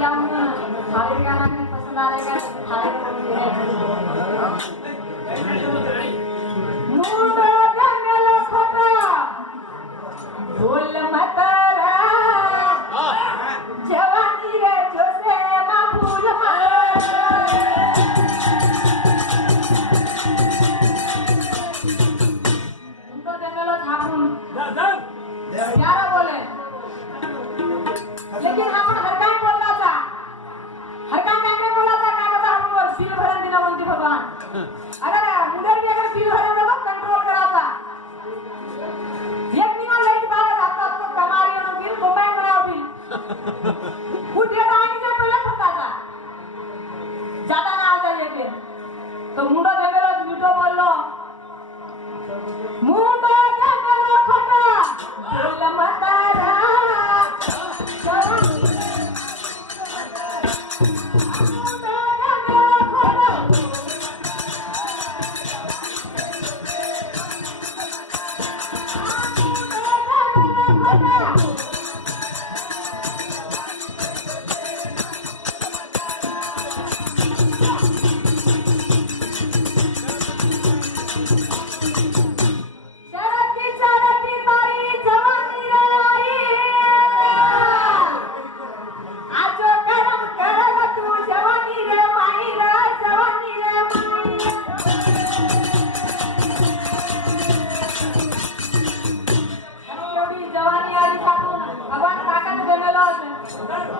या म्हणून खाली गाणं पसंद आले का खाली मूड गंगल खोटा ढोल मतारा जवानी रे जोसे माफूल उनको गंगल छापून यार बोले लेकिन आपण हरकान बोलला हरकान काय बोलायचा काय करता आपण बिल भरून दिला म्हणते भगवान अगर मुंडर भी अगर बिल भरून देतो कंट्रोल करायचा एक मिनिट लाईट बाहेर जातात तो कमारी नो बिल मोबाईल बनाव बिल कुठे टाइम से पहले फटाचा ज्यादा ना आ जाए के तो मुंडो देवेलो वीडियो बोललो मुंडो देवेलो खोटा बोल मतारा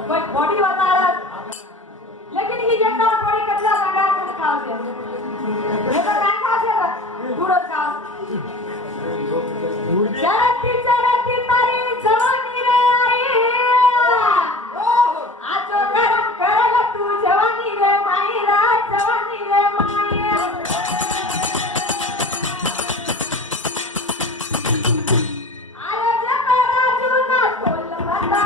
बॉडी वाला लेकिन ये जंगल बॉडी कचरा लगा के खाओ से ये तो काय खाओ दूरच खाओ चरती तारी जवानी रे आई आजो गरम करला तू जवानी रे माई रे जवानी रे माई आया जरा जुना तोल मता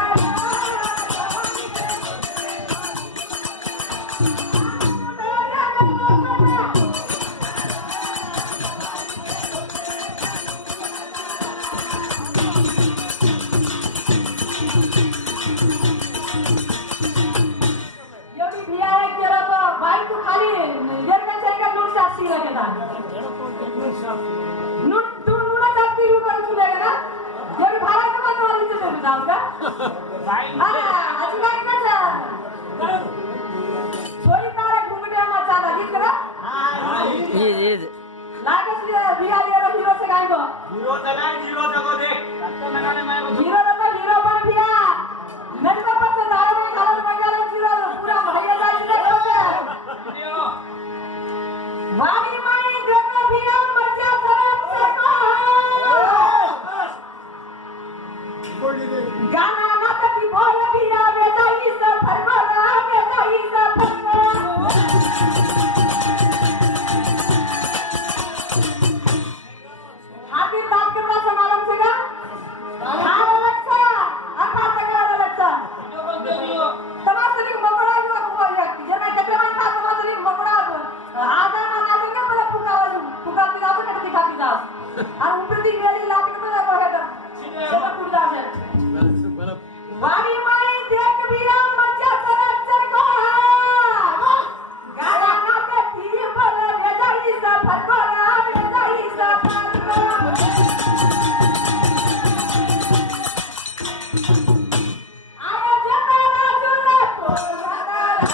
गाना ना कभी बोल भिया बेदाई से फरमाना बेदाई से हाथी बात करना संभालम से का हार लगता आता तगड़ा लगता तमासरी मकड़ा जो बोल या जे मैं कहते हैं था तमासरी मकड़ा आधा ना ना के पहले पुकार दिला तो कट दिखा दिला और ऊपर दी मेरी लात के पहले बहट सेटा कुड़दा है वाणी माई देख बिया मचा सरचर को गाना ना पे टीवी पर बेजाई सा फरमाना बेजाई सा फरमाना आया जता जुना तो मतारा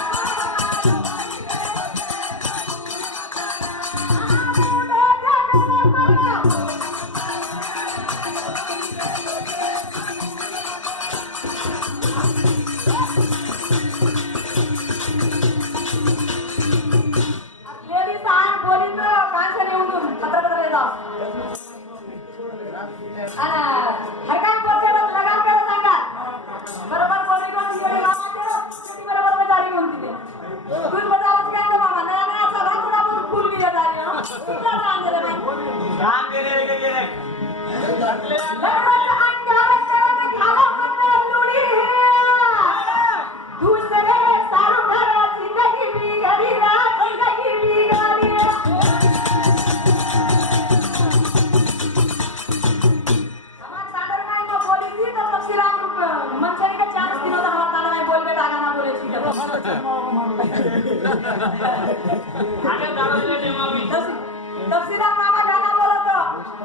तफसीला मामा गाना बोलो तो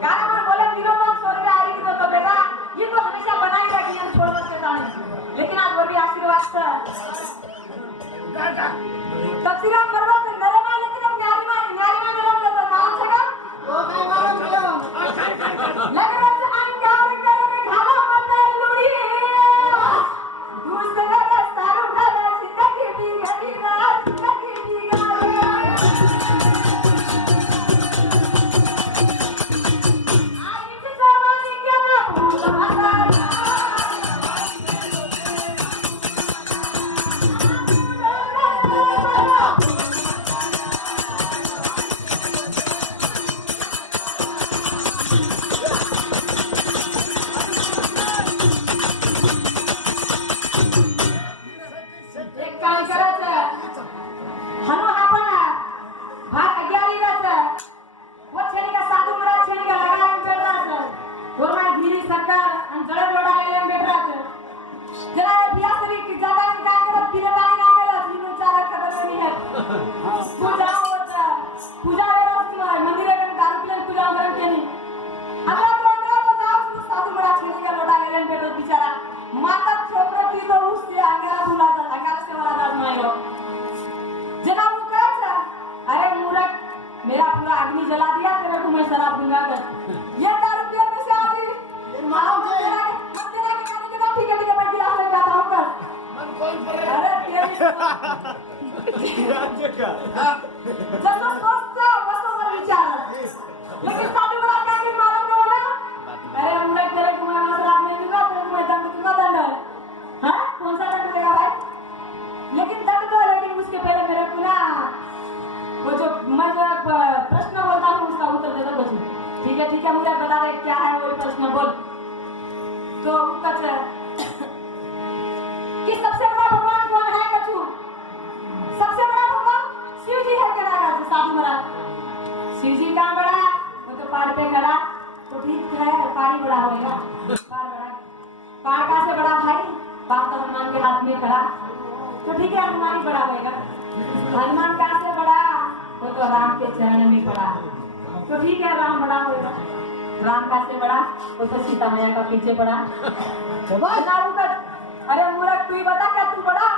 गाना में बोले तीनों लोग स्वर्ग में आएगी तो बेटा ये तो हमेशा बनाई रखी है छोड़ मत के जाने लेकिन आज वो भी आशीर्वाद से तफसीला मरवा से नरमा लेकिन अब न्यारी में नरम लेता नाम से का वो मैं मालूम चलो लग रहा है अंगार करे में घाला मत लुड़ी दूसरे सारू घर जिंदगी भी घड़ी रात जिंदगी भी मेरा पूरा अग्नि जला दिया तेरे को मैं शराब दूंगा कर ये दारू पिया में से आजी मारो मत देना के खाने के बाद ठीक है मैं गिलास ले जाता हूं कर मन कोई पर अरे तेरी जब सोचता वसो मर विचार लेकिन साधु बड़ा के मारोगे ना अरे मुझे तेरे को मैं शराब नहीं दूंगा तेरे को मैं दंड दूंगा दंड हां कौन सा दंड देगा भाई लेकिन दंड दो लेकिन उसके पहले मेरे को ना वो जो मैं जो प्रश्न बोलता हूँ उसका उत्तर दे दो बच्चों ठीक है मुझे बता दे क्या है वो प्रश्न बोल तो उत्तर कि सबसे बड़ा भगवान कौन है बच्चू सबसे बड़ा भगवान शिव जी है क्या नाम है साधु महाराज शिव जी कहाँ बड़ा वो तो पहाड़ पे खड़ा तो ठीक है पहाड़ी बड़ा होगा पहाड़ कहाँ से बड़ा भाई पहाड़ तो हनुमान के हाथ में खड़ा तो ठीक है हनुमान ही बड़ा होगा हनुमान कहाँ से बड़ा वो तो राम के चरण में पड़ा तो ठीक है राम बड़ा होगा राम का से बड़ा वो तो सीता मैया का पीछे पड़ा अरे मूर्ख तू ही बता क्या तू बड़ा